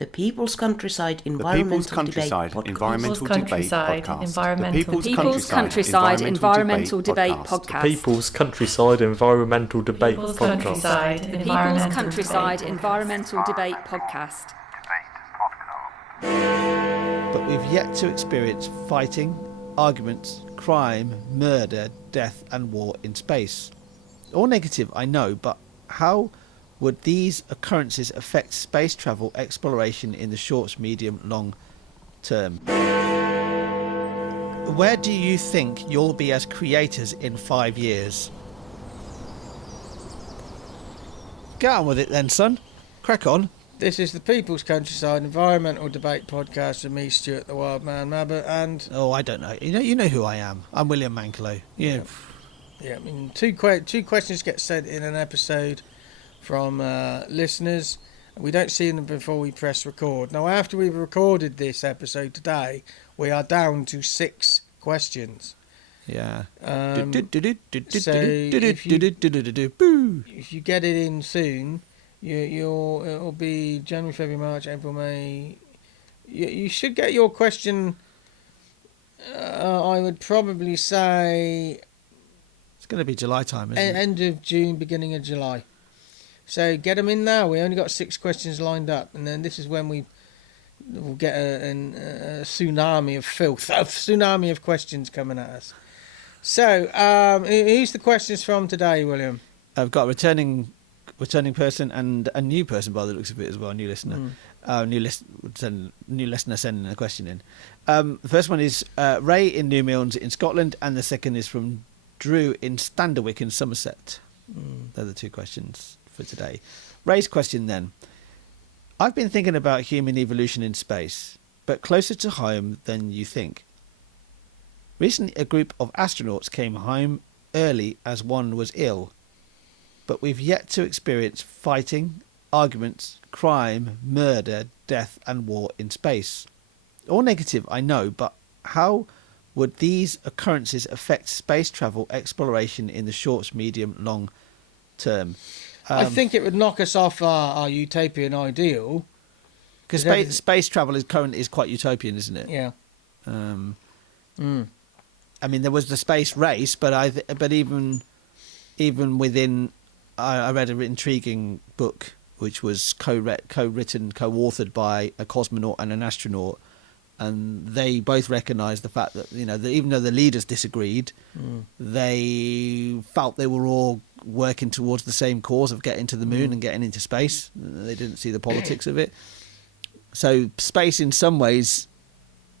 The People's Countryside The Environmental People's Countryside Debate Environmental Debate Podcast. The People's Countryside Environmental Debate Podcast. People's Countryside Environmental Debate Podcast. The People's Countryside Environmental Debate Podcast. But we've yet to experience fighting, arguments, crime, murder, death and war in space. All negative, I know, but how would these occurrences affect space travel exploration in the short, medium, long term? Where do you think you'll be as creators in 5 years? Get on with it then, son. Crack on. This is the People's Countryside Environmental Debate Podcast with me, Stuart the Wild Man Mabbott, and... Oh, I don't know. You know who I am. I'm William Manklow. Yeah, I mean, two questions get said in an episode from listeners. We don't see them before we press record. Now, after we've recorded this episode today, we are down to 6 questions. Yeah. So if you get it in soon, it'll be January, February, March, April, May. You should get your question. I would probably say it's going to be July time, isn't it? End of June, beginning of July. So get them in now. We only got 6 questions lined up, and then this is when we'll get a tsunami of filth, a tsunami of questions coming at us. So, who's the questions from today, William? I've got a returning person and a new person by the looks of it as well, a new listener. New listener sending a question in. The first one is Ray in Newmilns in Scotland, and the second is from Drew in Standerwick in Somerset. They're the 2 questions for today. Ray's question then. I've been thinking about human evolution in space, but closer to home than you think. Recently, a group of astronauts came home early as one was ill, but we've yet to experience fighting, arguments, crime, murder, death and war in space. All negative, I know, but how would these occurrences affect space travel exploration in the short, medium, long term? I think it would knock us off our utopian ideal. Because space travel is quite utopian, isn't it? Yeah. I mean, there was the space race, but even within, I read an intriguing book which was co-written, co-authored by a cosmonaut and an astronaut, and they both recognised the fact that that even though the leaders disagreed, they felt they were all working towards the same cause of getting to the moon and getting into space. They didn't see the politics of it. So space, in some ways,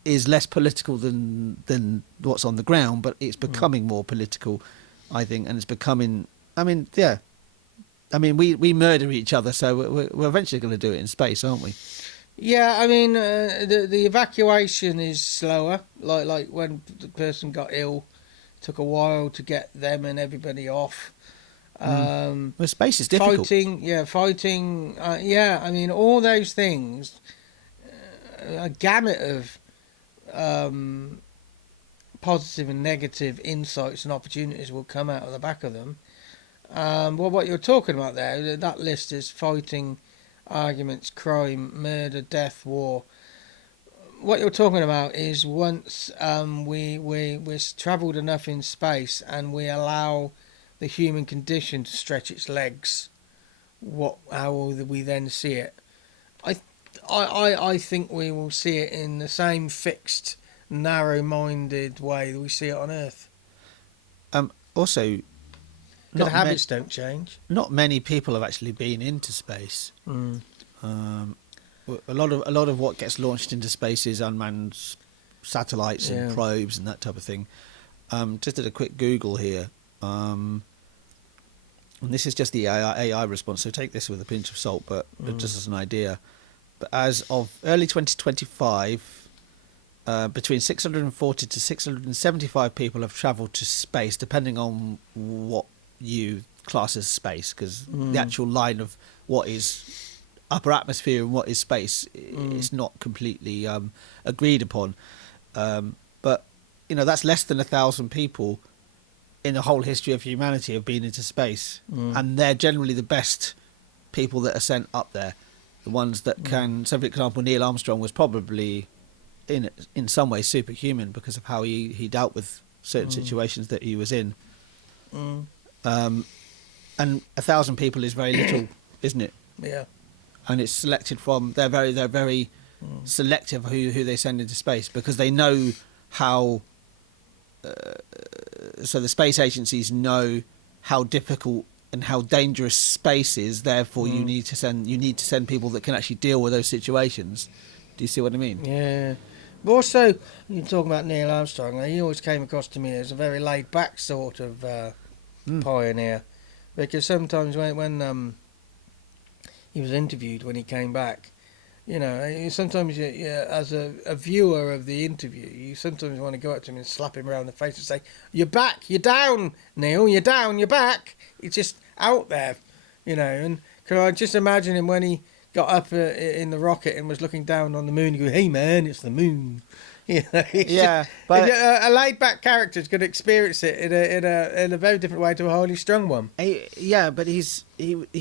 is less political than what's on the ground, but it's becoming more political, I think, and it's becoming. I mean, we murder each other, so we're eventually going to do it in space, aren't we? Yeah, I mean, the evacuation is slower. Like when the person got ill, it took a while to get them and everybody off. Well, space is difficult. Fighting. I mean, all those things. A gamut of positive and negative insights and opportunities will come out of the back of them. Well, what you're talking about there, that list is fighting, arguments, crime, murder, death, war. What you're talking about is once we've travelled enough in space and we allow the human condition to stretch its legs, how will we then see it? I think we will see it in the same fixed, narrow-minded way that we see it on Earth. Also, the habits don't change. Not many people have actually been into space. A lot of what gets launched into space is unmanned satellites and probes and that type of thing. Just did a quick Google here. And this is just the AI response, so take this with a pinch of salt, but just as an idea. But as of early 2025, between 640 to 675 people have travelled to space, depending on what you class as space, because the actual line of what is upper atmosphere and what is space is not completely agreed upon. But that's less than 1,000 people in the whole history of humanity have been into space, and they're generally the best people that are sent up there. The ones that can. So, for example, Neil Armstrong was probably in some ways superhuman because of how he dealt with certain situations that he was in. And 1,000 people is very little, isn't it? Yeah. And it's selected from. They're very selective who they send into space because they know how. So the space agencies know how difficult and how dangerous space is. Therefore, you need to send people that can actually deal with those situations. Do you see what I mean? Yeah. But also, you're talking about Neil Armstrong. He always came across to me as a very laid-back sort of pioneer, because sometimes when he was interviewed when he came back, sometimes as a viewer of the interview, you sometimes want to go up to him and slap him around the face and say, "You're back, you're down, Neil, you're down, you're back." It's just out there, And can I just imagine him when he got up in the rocket and was looking down on the moon and go, "Hey man, it's the moon." But a laid-back character is going to experience it in a very different way to a highly strung one. But he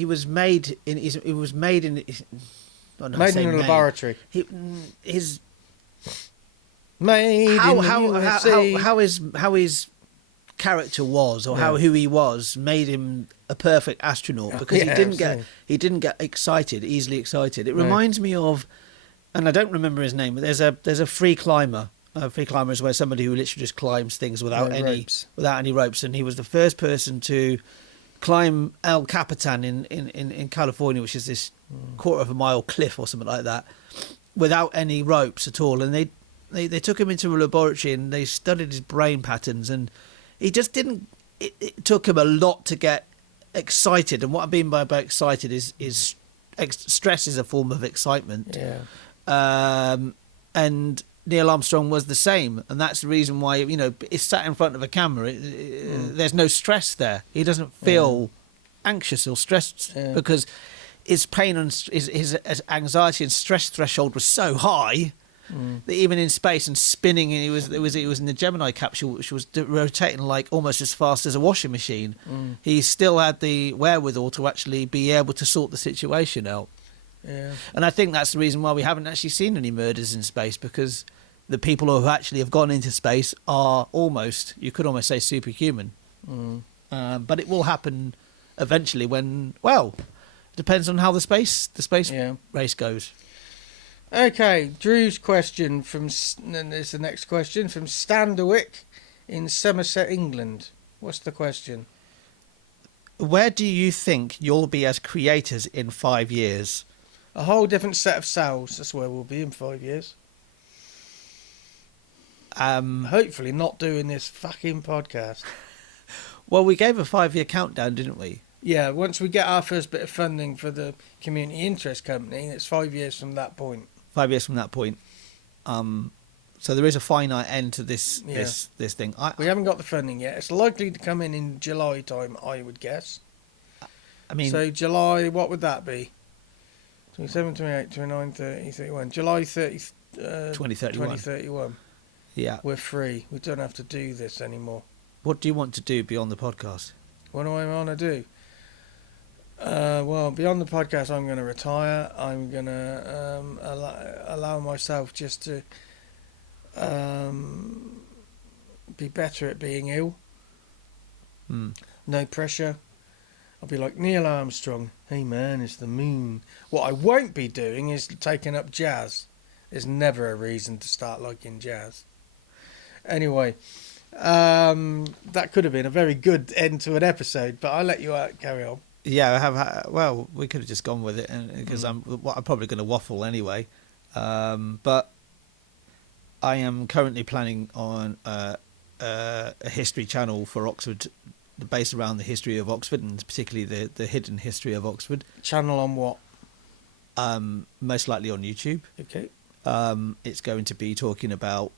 was made in Made in a laboratory. How his character was, or who he was, made him a perfect astronaut because he didn't get easily excited. It reminds me of, and I don't remember his name, but there's a free climber. A free climber is where somebody who literally just climbs things without any ropes, and he was the first person to climb El Capitan in California, which is this quarter of a mile cliff or something like that, without any ropes at all. And they took him into a laboratory and they studied his brain patterns, and he just didn't. It took him a lot to get excited, and what I mean by excited is stress is a form of excitement. And Neil Armstrong was the same, and that's the reason why it's sat in front of a camera. There's no stress there. He doesn't feel anxious or stressed because his pain and his anxiety and stress threshold was so high that even in space and spinning, and he was in the Gemini capsule, which was rotating like almost as fast as a washing machine. He still had the wherewithal to actually be able to sort the situation out. Yeah. And I think that's the reason why we haven't actually seen any murders in space, because the people who actually have gone into space are you could almost say superhuman. But it will happen eventually when, it depends on how the space race goes. Okay, Drew's question and there's the next question from Standerwick in Somerset, England. What's the question? Where do you think you'll be as creators in 5 years? A whole different set of selves. That's where we'll be in 5 years. Hopefully not doing this fucking podcast. Well, we gave a 5-year countdown, didn't we? Yeah, once we get our first bit of funding for the community interest company, it's 5 years from that point. 5 years from that point. So there is a finite end to this thing. We haven't got the funding yet. It's likely to come in July time, I would guess. I mean, so July, what would that be? 27, 28, 29, 30, 31. July 30, 2031. Yeah. We're free. We don't have to do this anymore. What do you want to do beyond the podcast? What do I want to do? Well, beyond the podcast, I'm going to retire. I'm going to allow myself just to be better at being ill. No pressure. I'll be like Neil Armstrong. Hey man, it's the moon. What I won't be doing is taking up jazz. There's never a reason to start liking jazz. Anyway, that could have been a very good end to an episode, but I'll let you carry on. Yeah, we could have just gone with it, because I'm probably going to waffle anyway. But I am currently planning on a history channel for Oxford, based around the history of Oxford, and particularly the hidden history of Oxford. Channel on what? Most likely on YouTube. Okay. It's going to be talking about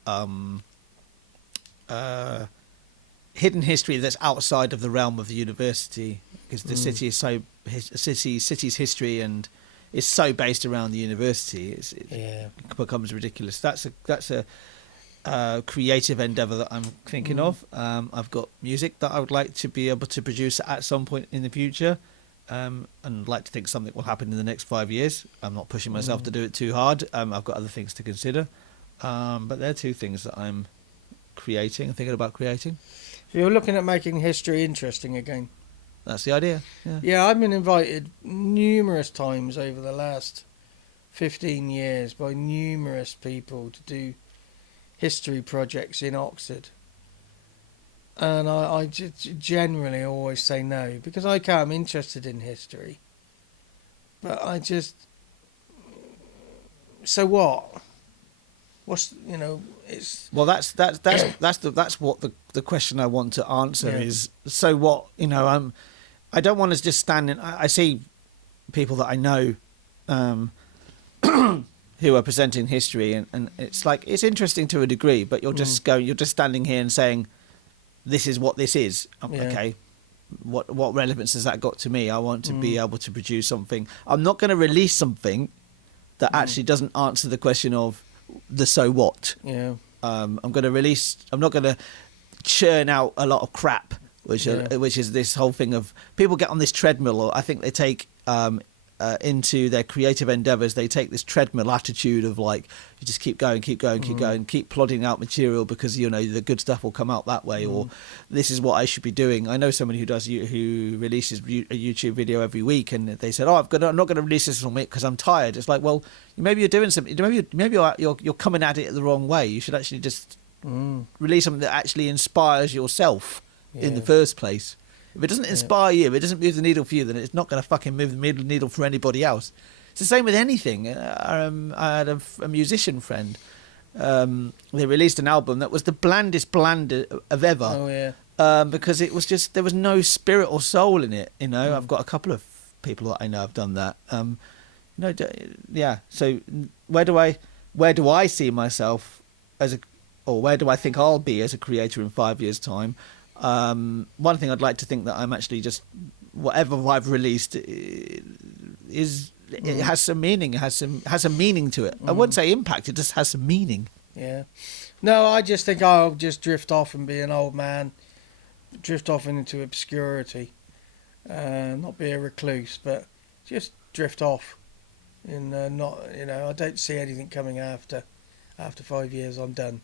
hidden history that's outside of the realm of the university, because the city is city's history and is so based around the university. It becomes ridiculous. That's a creative endeavour that I'm thinking of. I've got music that I would like to be able to produce at some point in the future. and like to think something will happen in the next 5 years. I'm not pushing myself to do it too hard. I've got other things to consider, but they're two things that I'm thinking about creating. You're looking at making history interesting again. That's the idea. Yeah, I've been invited numerous times over the last 15 years by numerous people to do history projects in Oxford. And I generally always say no, because I'm interested in history. But so what? It's... Well, that's what the question I want to answer is, so what? I don't want to just stand in. I see people that I know who are presenting history, and it's like, it's interesting to a degree, but you're just standing here and saying, this is what this is. Okay, what relevance has that got to me? I want to be able to produce something. I'm not going to release something that actually doesn't answer the question of the so what. I'm not going to churn out a lot of crap, which is this whole thing of people get on this treadmill, or I think they take into their creative endeavours, they take this treadmill attitude of like, you just keep going, keep plodding out material because the good stuff will come out that way, or this is what I should be doing. I know somebody who releases a YouTube video every week, and they said, I'm not going to release this one week because I'm tired. It's like, well, maybe you're doing something. Maybe you're coming at it the wrong way. You should actually just release something that actually inspires yourself in the first place. If it doesn't inspire you, if it doesn't move the needle for you, then it's not going to fucking move the needle for anybody else. It's the same with anything. I had a musician friend. They released an album that was the blandest of ever. Oh yeah. Because it was just, there was no spirit or soul in it. I've got a couple of people that I know have done that. So where do I see myself or where do I think I'll be as a creator in 5 years' time? One thing I'd like to think that I'm actually just, whatever I've released it has some meaning. It has a meaning to it. I wouldn't say impact. It just has some meaning. Yeah. No, I just think I'll just drift off and be an old man, drift off into obscurity, not be a recluse, but just drift off. And I don't see anything coming after 5 years. I'm done.